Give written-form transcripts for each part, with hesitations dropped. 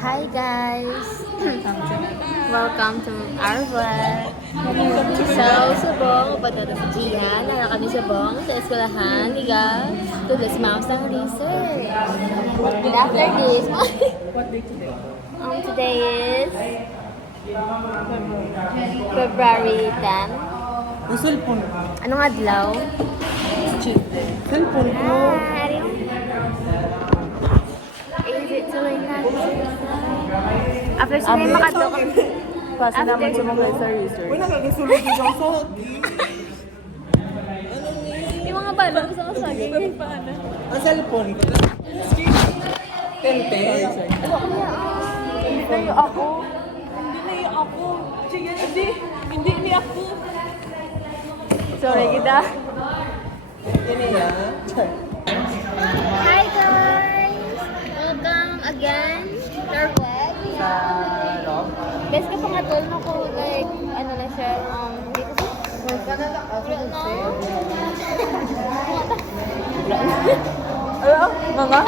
Hi guys! Welcome to our vlog. So, subong, upat natin sa Gian. Nara kami subong sa eskwelahan. Higa, tulis mouse ng research. And after this, What day today? today is February 10. Ang cellphone. Anong adlaw? Tuesday. Cellphone ko. Is it tuloy na? After sila makatok. Kasi naman sa mga sa research. Uy, nakagasulog din siyang sogi. Yung mga balong sa kasagi. Ang cellphone ko. Tente. Hindi na yung ako. Sige, hindi ni ako. Sorry, kita. Yan yan. Hi guys! Welcome again to our vlog. Sa rock. Best ka pangatol na ko, like, ano na siya, dito sa... Ano? Mga?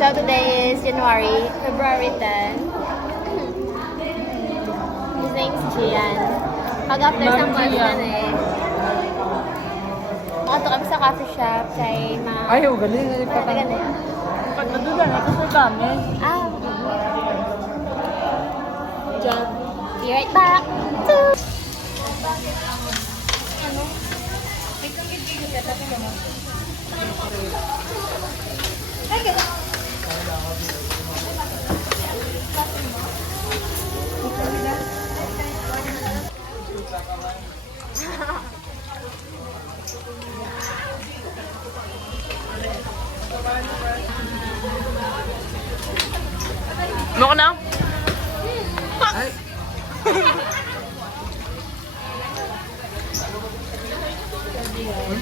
So today is February 10. His name's Gian. Pag after sa kanya na eh. Makato kami sa coffee shop kay ma... Ayaw, galing. Gani. Pag nadula na ito sa dami. Job. Be right back. Ano? Wait lang, bibigyan ka. Tapos naman. Ay, gano'n. Ano ka na? Ay.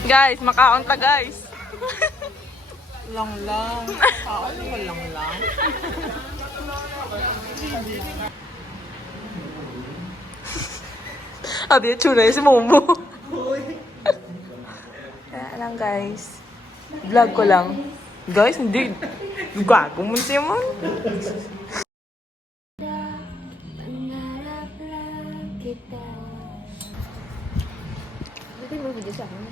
Guys, makaon ta guys. Lang. Kaon ko lang. Adi, tsura si Momo. Kaya lang guys. Vlog ko lang. Guys, hindi. Gago mo siya mo. Pangarap lang kita. Dito yung video sa akin.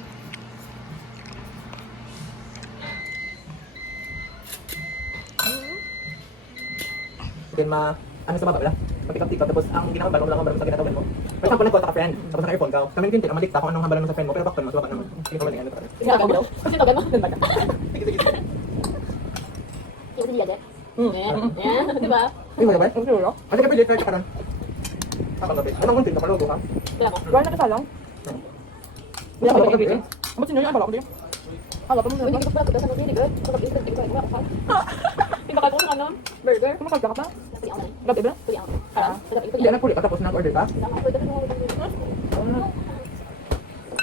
Then ano sa baba pala? Mag-pick up TikTok, tapos ang ginahambal mo lang ang sa ginatawin mo. For example, nag-call ka friend, tapos naka-earphone ka. Kami tintin, ang malikta kung anong hambalan mo sa friend mo, pero bakit mo, suwakan naman. Hindi ko man ano talaga. Sige, ako daw. Kasi tagal mo. Dun ba ka? Yung hindi agad. Di ba? Ay, wala ba? Ang siguro? Ano ka pwede, kaya ka ron? Kapag gabi. Anong muntin, nakaluto ka? Wala ko. Wala na kasalang. Wala ka gabi. Ba't sinyo yan? Akala ko din. Akala pa mo Hindi ko pala ko sa hindi good. Pag isip ko ay wala. Iba ko ng ano? Burger? Kumakagka ka pa? Puli ako na. Gabi ba? Puli ako. Puli Hindi, nagpuli ka tapos nag-order ka?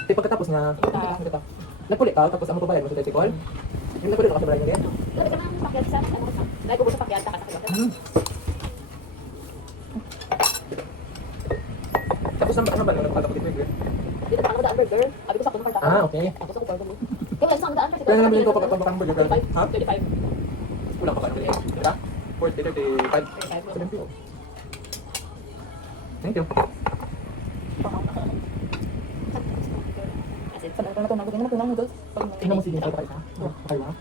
Di pagkatapos na, nagpuli ka, tapos ang magbabayad mo sa Tetikol? Yung nagpuli ka kasi barangay din? Labi ka ng pakyat sa ano sa. Dahil ko sa pakyat ta ka. Tapos ano ba nung nagpagkapit-burger? Dito pa ako daan burger. Abi ko sa kuno Ah, okay. Tapos ako order mo. Kaya sa daan Kaya nga naman ko pagkakang burger. Ha? 35. Kulang pa ba? Diba? 40, 35, 70. Thank you. Kasi Sabi ko na ito, nagod na tunang noodles. Tingnan mo sige, kayo pa isa. Okay ba?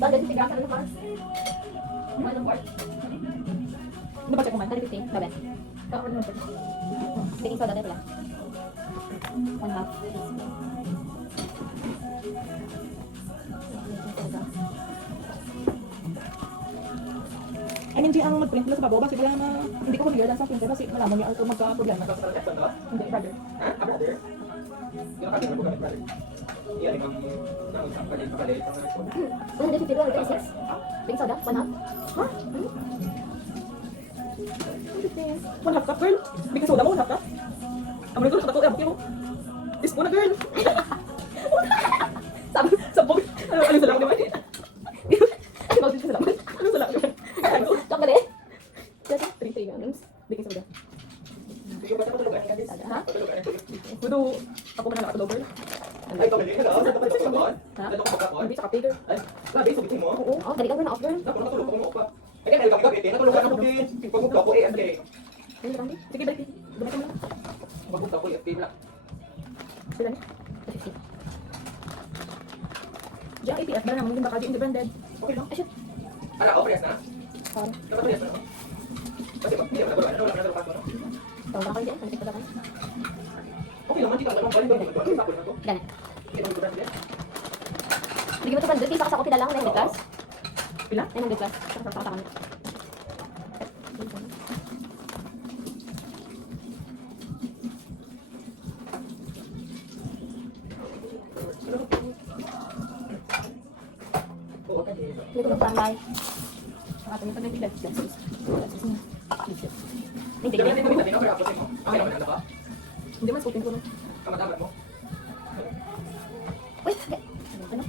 Dahil kasi tigasan na naman. Ano ba check mo man? 15. Dabe. Baking soda dito lang. 1/2. I mean, ang mag-print lang sa babaw, kasi wala na, hindi ko familiar lang sa printer kasi malaman niya ako magka-problema. Hindi, brother. Ah, brother? Yung nakasama ko brother. Iyan, ang nang-usap ka din pala ito. 150 dollars, 36. Baking soda, 1/2. Ha? 1/2 cup, girl. Bigyan soda mo, 1/2 cup. Ang mga ko, nakatawa, abot mo. Ispo na, girl. Sabog. Ano sa lang naman? Ano sa lang naman? Chocolate? Dali ka na off girl. Natulog ako mo pa. Ay, kaya kami gabi, natulog ako din. Pagpunta ako AFK. Dali ka. Sige, balik. Balik mo lang. Pagpunta ako AFK lang. Sila ni. 50. Diyan, APF ba naman yung baka di independent? Okay lang. Ay, shit. Ala, okay na. Sorry. Dapat yes na. Kasi hindi ako natulog. Ano wala na natulog ako. Tawag ako dyan. Ano ka ba? Okay lang, kita naman balik ba dito. Ano tapos na to? Gana. Kita mo ba diyan? Hindi mo ito bandot. Isa ka sa ako pila lang. 900 plus. Pila? 900 plus. Sa kanya. Oo, okay. Hindi ko magpambay. Saka ito yung pag-nag-flex. Hindi, Diba, hindi. hindi mo pero ako mo. Okay naman ano ba? Hindi man suotin ko na. Kamatabat mo. Uy, hindi. Ano?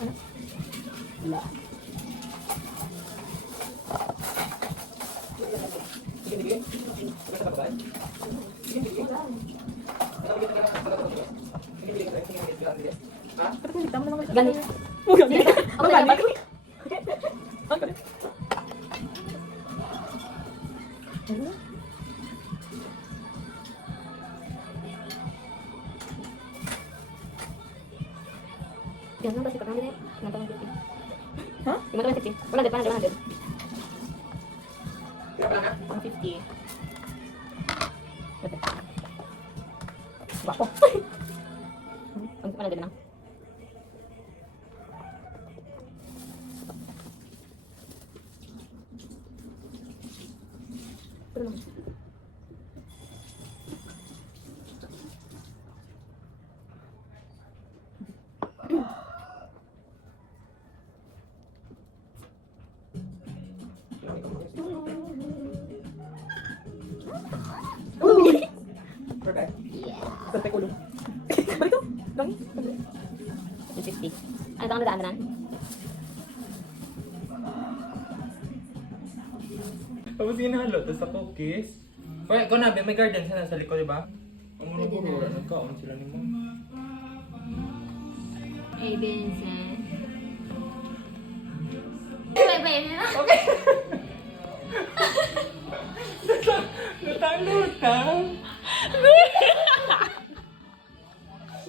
Ano? Wala. Sige, sige. Sige sa babay. Sige, sige. Sige, sige. Ha? Kapag hindi tama naman. Gani. Oh, gani. Ako na dapat. Ang gani. Ganun ba si Pagkami na yun? Nantang 50. Ha? Yung mga 50. 100. Kaya pala nga. Ang 50. Wapo. Ang 100 lang. Pero naman. Perfect. Sa pekulo. Balik ko. Gani. 250. Ano tang nadaan? Tapos ginahalo to sa cookies. Wait, kung nabi, may garden sana sa likod, di ba? Ang mga Pwede na. puro, nagkaon sila ni mo. Hey, Vincent. Bye-bye na. Lutang-lutang!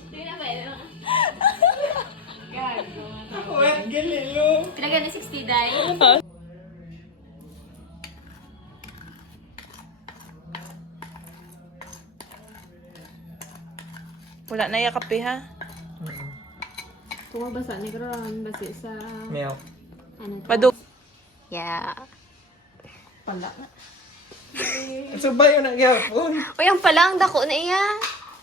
Hindi na ba yun? Wait, galilo! Pinagyan ni 60 day. Wala na yakape ha. Kung basa ni Gron, basi sa... Milk. Ano to? Madug. Yeah. Pala na. So ba yun ang yapon? Uy, ang pala, ang dako na iya.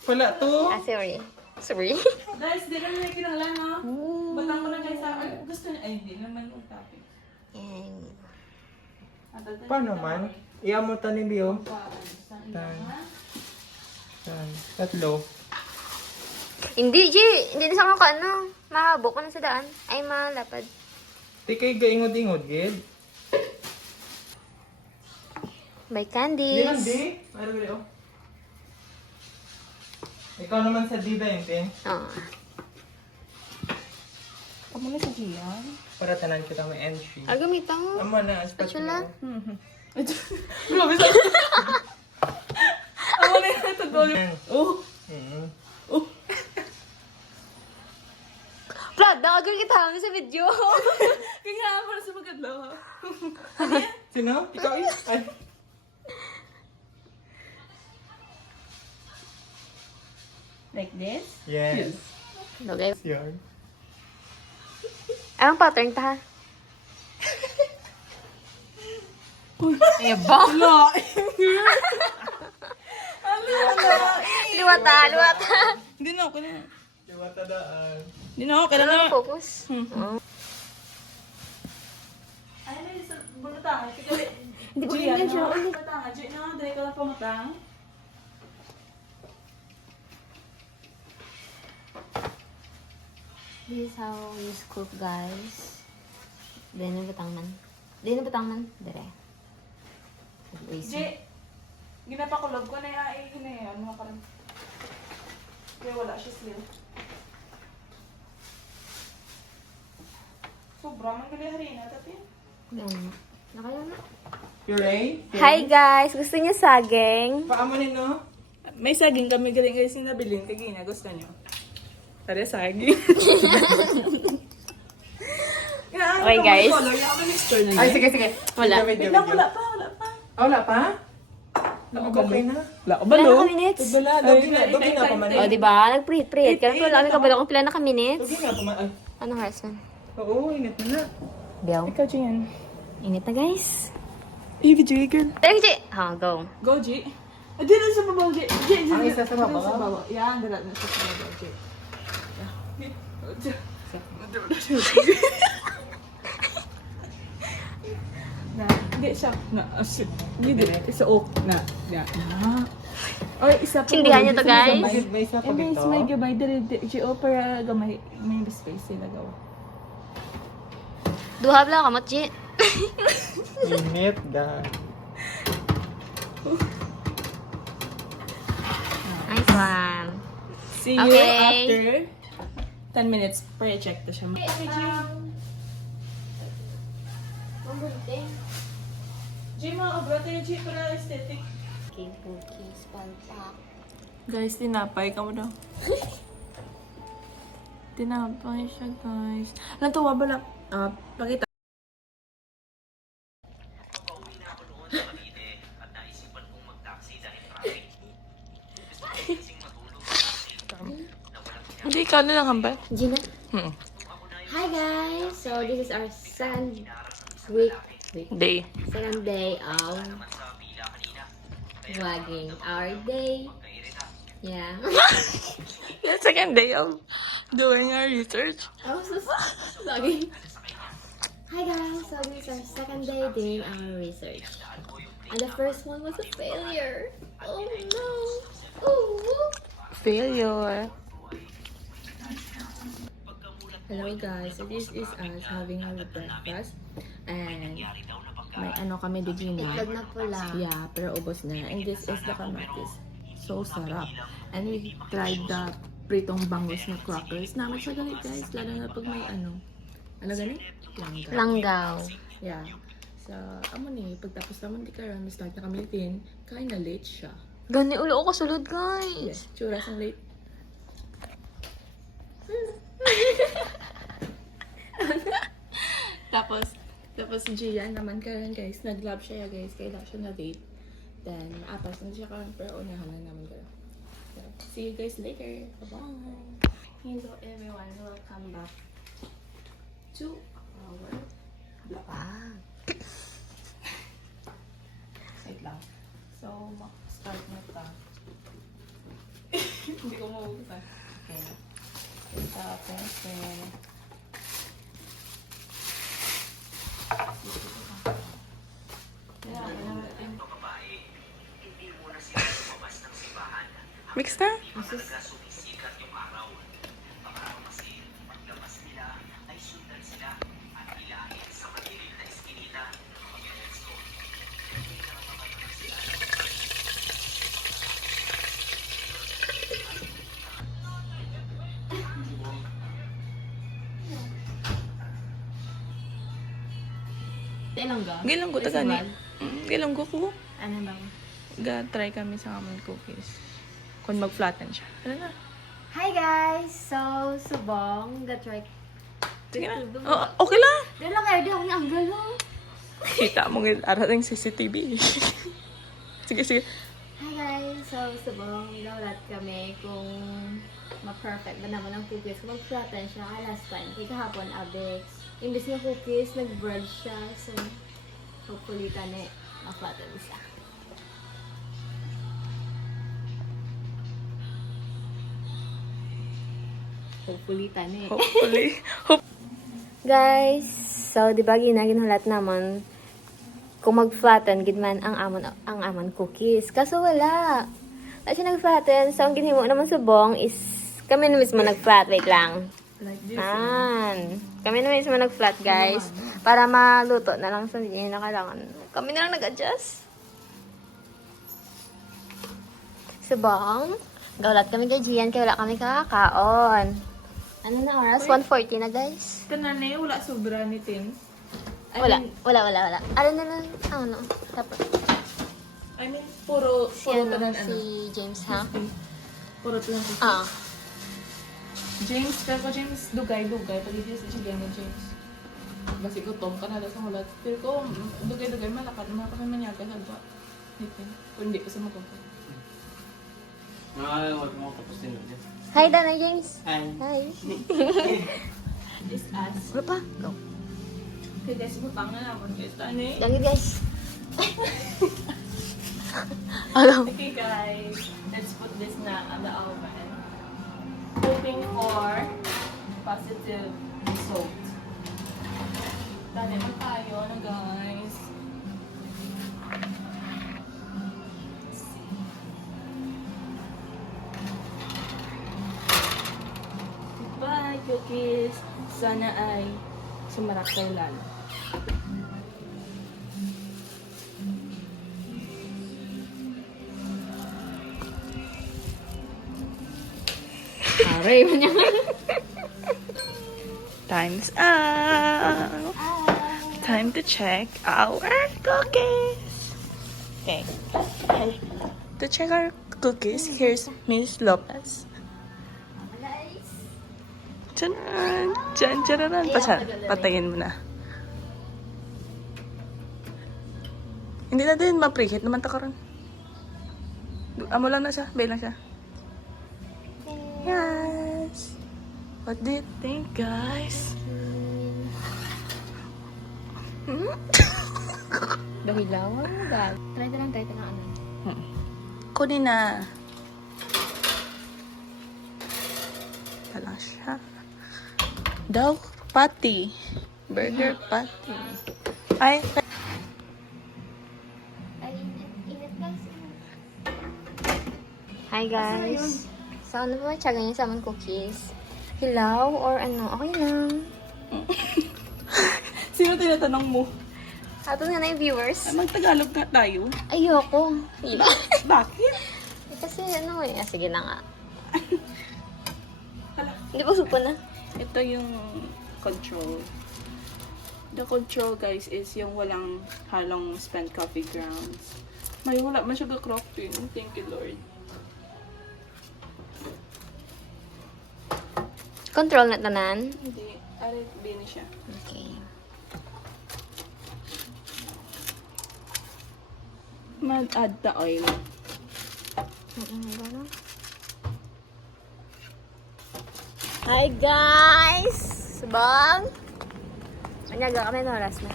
Wala to. Ah, sorry. Sorry. Guys, di naman may kinanglan no? Batang ko na guys sa... Ay, gusto niya. Ay, hindi naman yung topic. Yan. Paano man? Iyamo ta ni Bio. Tan. Tatlo. Hindi, G. Hindi na sa mga ano. Mahabok na sa daan. Ay, malapad. Di kay gaingod-ingod, gid. By Di candies. man, di. Ano ba oh? Ikaw naman sa Dida yun, Ting. Oh. Amo na si Gian. Para tanan kita may entry. Ah, gamitan mo. Amo na, Spatula. Grabe sa... Amo na yung tutulog. Oh. Oh. Vlad, nakagawin kita kami sa video. Kaya ako na sa magadlaw ha. Sino? Ikaw eh? Ay. Like this? Yes. Okay. Yarn. Anong pattern ta? Eba. Luwata, luwata. Hindi na ako na. Diba tadaan? Hindi na ako. Kailan na. Ano focus? Oh. Ay, may sa bulutangan. Hindi ko rin siya. Bulutangan. Diyan na. Dahil ka lang pumatang. This is how we cook, guys. Then, batang man. Then, batang man. Dere. Di. Ginapakulog ko na yung ay. Ano ka rin. Kaya wala siya seal. Sobra, man gali harina, tapi. Nakaya na. Puree? Hi guys! Gusto niyo saging? Paamunin no? May saging kami galing guys yung nabilin. Kagina, gusto nyo? Tara, saging. Okay, guys. Color, yung kami mixture na Ay, yun. sige, sige. Wala. Video, Wala, video. wala pa, wala pa. Ah, wala pa? Okay na. Wala ko Wala na ka minutes? Wala, dogi na pa man. O, diba? Nag-preheat. Kaya wala kami kabalo kung pila na ka minutes. Dogi na pa man. Ay, Anong harassment? oo, init na na. Biyaw. Ikaw, Jian. Init na guys. video, girl. Tara, G! Ha, go. Go, G. Di na sa babaw, G. G, Ang isa sa babaw? Sa babaw. Yan, dala na siya sa babaw, G. Na, hindi siya. Na, hindi. Isa ok. Na. Or isa pa. Sindihan niyo to, guys. May isa pa Embes dito. may gabay diri G o para gamay may space sila gawa. Duha bla kamot, G. Init, ga. Nice one. See you Okay. after 10 minutes. Pre-check to siya. G, mga kabrata yung G para aesthetic. Okay, cookies, palpak. Guys, tinapay ka mo daw. Tinapay siya, guys. Natuwa ba lang? Pakita. Hindi, ikaw na lang hambal. Gina? Hi guys! So this is our second Day. second day of vlogging. Our day. Yeah. The second day of doing our research. I was just vlogging. Hi guys! So this is our second day doing our research. And the first one was a failure. Oh no! Oh! Failure. Hello guys, so this is us having our breakfast and may ano kami digina. Itlog na pula. Yeah, pero ubos na. And this is the kamatis. So sarap. And we tried the pritong bangus na crackers. Naman siya ganit guys, lalo na pag may ano ganit? Langga. Langgaw. Yeah. So, amo ni, pagtapos naman di karon, start na kami din. Kain na late siya. Gani ulo ko kasulod guys. Yes, churas ang late. Tapos si Gian naman karon guys, nag-lab siya guys, kaya siya na date. Then, apas na siya karon pero unahan lang naman karon. So, see you guys later. Bye-bye. Hello everyone, welcome back to our vlog. Wait lang. So, start na ta. Hindi ko mauutan. Okay. Tapos, Mix na? Ilonggo. Gilanggo ta gani. Gilanggo ko. Ano bang? Ga-try kami sa amon cookies. Kung mag-flatten siya. Ano na? Hi guys! So, subong, try. Sige na. Oh, okay lang. Doon lang kayo, di ako ang galo. Kita mo ng arating CCTV. Sige, sige. Hi guys! So, subong, naulat kami kung ma-perfect ba naman ang cookies. Kung mag-flatten siya, last time, kay kahapon, abe, imbis ng cookies, nag-bread siya. So, hopefully, tane, ma-flatten siya. Hopefully, tane. Hopefully. Guys, so di ba ginaginulat naman kung mag-flatten gid man ang amon cookies. Kaso wala. Wala siya nag-flatten. So ang ginhimo naman sa bong is kami na mismo nag-flat. Wait lang. like this. Kami na mismo nag-flat, guys. Para maluto na lang sa hindi na kailangan. Kami na lang nag-adjust. Subong. Gawlat kami kay Gian kaya wala kami kakakaon. Ano na oras? 1:40 na, guys. Kananay, wala sobra ni Tim. Wala. Ano na lang? Ano? Dapat. I mean, puro Si, ano, tanan, ano. si James, ha? Puro tanan. Ah. James, pero ko James, dugay-dugay. Pag-ibig sa siya ni James. Basi ko tom ka na sa mulat. Pero ko, dugay-dugay, malakad. Malakad naman niya ka sa ba. Kung hindi ko sa magkakot. Huwag mo tapos din ulit. Hi, Dana James. Hi. Hi. This us. Ano pa? Go. Okay guys, butang na naman guys. Tani. Lagi, guys. Ano? Okay guys, let's put this na on the oven. Hoping for positive result. Dali mo tayo na guys. Goodbye cookies! Sana ay sumarap kayo lalo. Aray mo niya. Time's up! Time to check our cookies! Okay. To check our cookies, here's Miss Lopez. Tchanan! Tchanan! Patayin mo na. Hindi natin ma-preheat naman ta karon. Amo lang na siya. Bay lang siya. Yes! What do you think, guys? Dahilaw. Dahil. Try na lang. Ano. Kunin na. Ito lang siya. Daw patty. Burger patty. Ay, Hi, guys. So, ano ba tsaga niyo sa aming cookies? Hilaw or ano? Okay lang. sino tinatanong mo? Ato nga na yung viewers. Ay, mag-Tagalog nga tayo. Ayoko. Hila. Bakit? Kasi ano eh. Sige na nga. Hala. Hindi ba supo na? Ito yung control. The control, guys, is yung walang halong spent coffee grounds. May wala man siya ga-crafting. Thank you, Lord. Control na tanan. Hindi. Arit, bini siya. Okay. Mag-add the oil. Hi, guys! Sabang! Manyaga kami na oras na.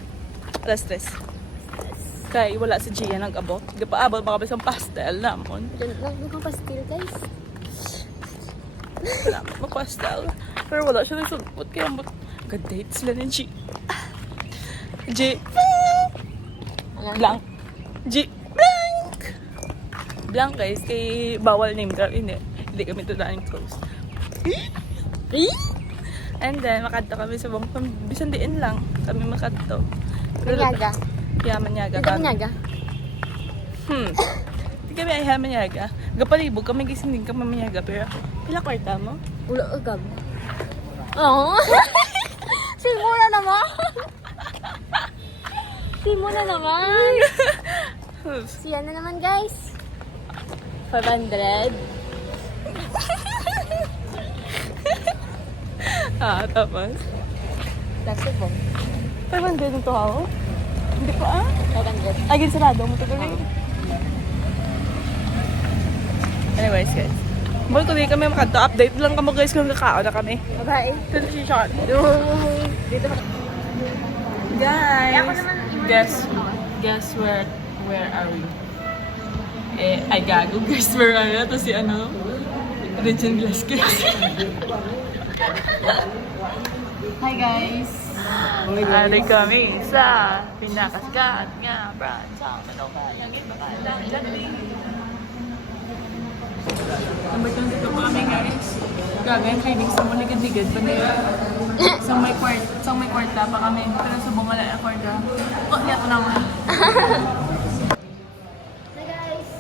Alas 3. Kay wala si Gia nag-abot. Di pa abot baka bisang pastel namon. Nagkang pastil, guys. Wala mag-pastel. Pero wala siya nagsulpot. Kaya mag-date sila ni G. G. Blank. G. Blank. Blank, guys. Kay bawal name drop. Hindi kami tudaan close. And then, makadto kami sa bang bisan diin lang. Kami makadto. Manyaga. Kaya manyaga. Dito manyaga. Hindi kami ay manyaga. Gapalibog kami gising din kami manyaga. Pero, pila kwarta mo? Ulo agab. Oo. Simula naman. Simula naman. Siya na naman, guys. 500. Tapos? That's it, bong. 500 nito ako? Hindi ko 500. Ay, sarado mo tuloy. Anyways, guys. Boy, kung di kami makadto, update lang kamo guys kung kakao na kami. Bye-bye. Ito na si Sean. Dito pa. Guys, guess where are we? Ay gago, guys, where are we? Ito si Regine Velasquez. Hi guys! Ari kami sa pinakasikat nga brand sa Manokayang Ibakalang Lagling. Number 22 po kami guys. Gagawin training sa muligad-ligad pa nila. Sa may kwarta pa kami. Pero sa bungala na kwarta. Oh, liya ko naman. Hi, guys.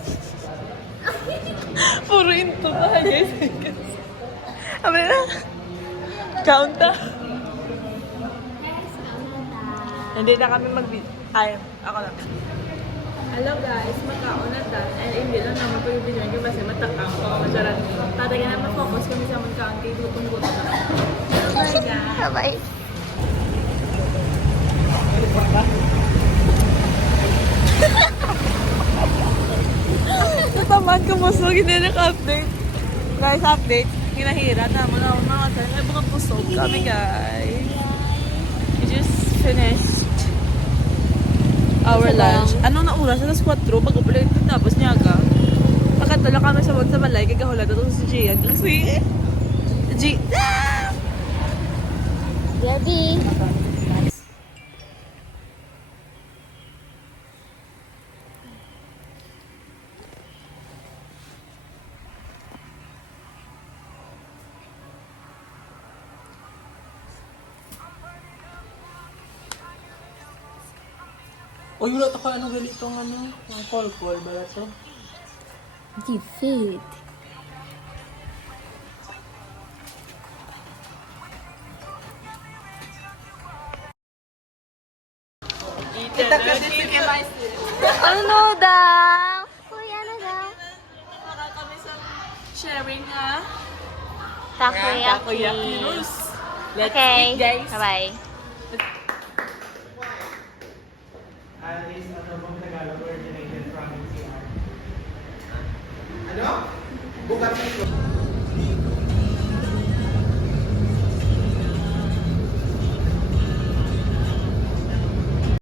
Puro into ba guys? Abre na. Count na. Hindi na kami ay, ako lang. Hello guys, magkaon na ta. And hindi lang naman po yung video nyo kasi matakang ko. Masarap. Tatagyan na ma-focus kami sa magkaon kay lutong-lutong na. Bye guys. Bye. Natamaan ko busog, hindi naka-update. Guys, update. Hinahira na mga kasal. May mga busog kami guys. We just finished our lunch. Anong naoras? Alas 4. Pag-upulit ito tapos niyaga. Pakatala kami sa balay. Kagahula na ito si Gian. Kasi Ready? Uy, wala ito ka ano ganito ng ano? Ang call ba ito? Defeat. Ano daw? Uy, ano daw? Kami sa sharing ha? Takoyaki. Rules. Let's Okay. eat guys. Bye-bye. Alice, ano bang Tagalog originated from NCR? Ano? Bukas